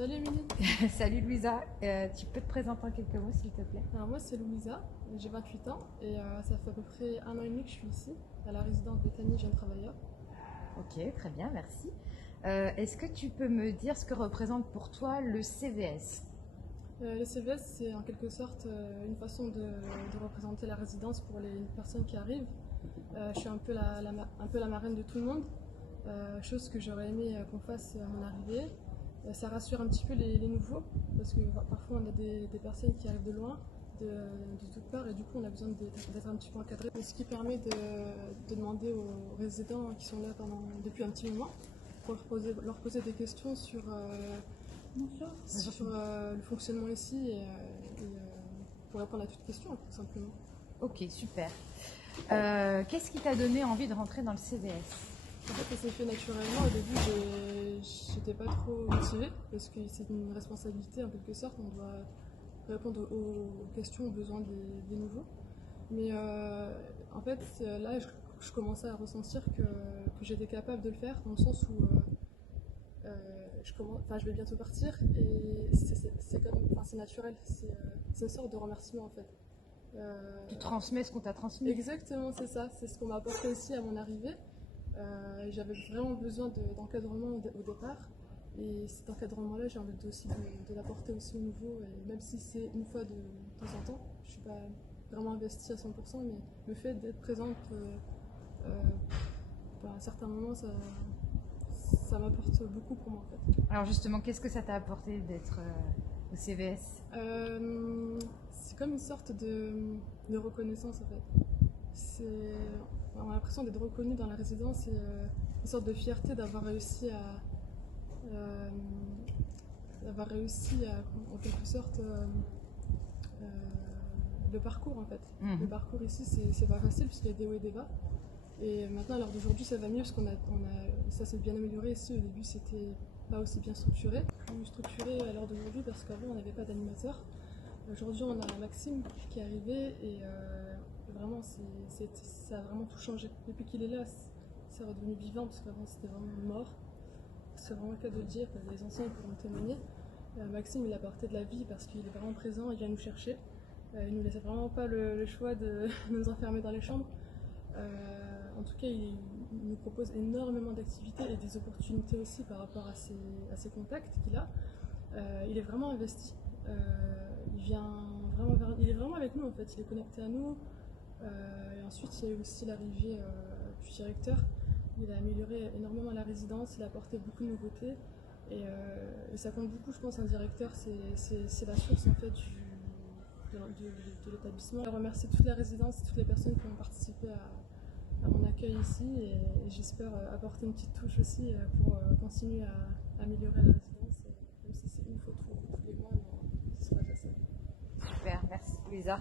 Salut Émilie. Salut Louisa. Tu peux te présenter en quelques mots s'il te plaît? Alors moi c'est Louisa, j'ai 28 ans et ça fait à peu près un an et demi que je suis ici, à la résidence Bethany Jeune Travailleur. Ok, très bien, merci. Est-ce que tu peux me dire ce que représente pour toi le CVS? Le CVS c'est en quelque sorte une façon de représenter la résidence pour les personnes qui arrivent. Je suis un peu un peu la marraine de tout le monde, chose que j'aurais aimé qu'on fasse à mon arrivée. Ça rassure un petit peu les nouveaux, parce que parfois on a des personnes qui arrivent de loin, de toutes parts, et du coup on a besoin d'être un petit peu encadré. Ce qui permet de demander aux résidents qui sont là depuis un petit moment, pour leur poser des questions sur le fonctionnement ici, pour répondre à toutes questions, tout simplement. Ok, super. Qu'est-ce qui t'a donné envie de rentrer dans le CVS? En fait, ça s'est fait naturellement. Au début, j'étais pas trop motivée parce que c'est une responsabilité en quelque sorte. On doit répondre aux questions, aux besoins des nouveaux. Mais en fait, là, je commençais à ressentir que j'étais capable de le faire dans le sens où je vais bientôt partir et c'est naturel. C'est une sorte de remerciement en fait. Tu transmets ce qu'on t'a transmis. Exactement, c'est ça. C'est ce qu'on m'a apporté aussi à mon arrivée. J'avais vraiment besoin d'encadrement au départ. Et cet encadrement-là, j'ai envie de l'apporter aussi au nouveau. Et même si c'est une fois de temps en temps, je ne suis pas vraiment investie à 100%, mais le fait d'être présente à un certain moment, ça m'apporte beaucoup pour moi en fait. Alors justement, qu'est-ce que ça t'a apporté d'être au CVS? C'est comme une sorte de reconnaissance en fait. On a l'impression d'être reconnu dans la résidence et une sorte de fierté euh, d'avoir réussi à, en quelque sorte, le parcours en fait. Le parcours ici, c'est pas facile puisqu'il y a des hauts et des bas. Et maintenant, à l'heure d'aujourd'hui, ça va mieux parce ça s'est bien amélioré ici. Au début, c'était pas aussi bien structuré. Plus structuré à l'heure d'aujourd'hui parce qu'avant, on n'avait pas d'animateur. Aujourd'hui, on a Maxime qui est arrivé et vraiment, ça a vraiment tout changé. Depuis qu'il est là, c'est redevenu vivant parce qu'avant, c'était vraiment mort. C'est vraiment le cas de le dire, les anciens pourront témoigner. Maxime, il a apporté de la vie parce qu'il est vraiment présent, il vient nous chercher. Il nous laisse vraiment pas le choix de nous enfermer dans les chambres. En tout cas, il nous propose énormément d'activités et des opportunités aussi par rapport à ses contacts qu'il a. Il est vraiment investi. Il est vraiment avec nous en fait, il est connecté à nous. Et ensuite, il y a eu aussi l'arrivée du directeur. Il a amélioré énormément la résidence, il a apporté beaucoup de nouveautés. Et ça compte beaucoup, je pense, un directeur, c'est la source en fait de l'établissement. Je remercie toute la résidence et toutes les personnes qui ont participé à mon accueil ici et j'espère apporter une petite touche aussi pour continuer à améliorer la résidence, même si c'est une fois tous les mois, mais ce sera déjà ça. Super, merci Louisa.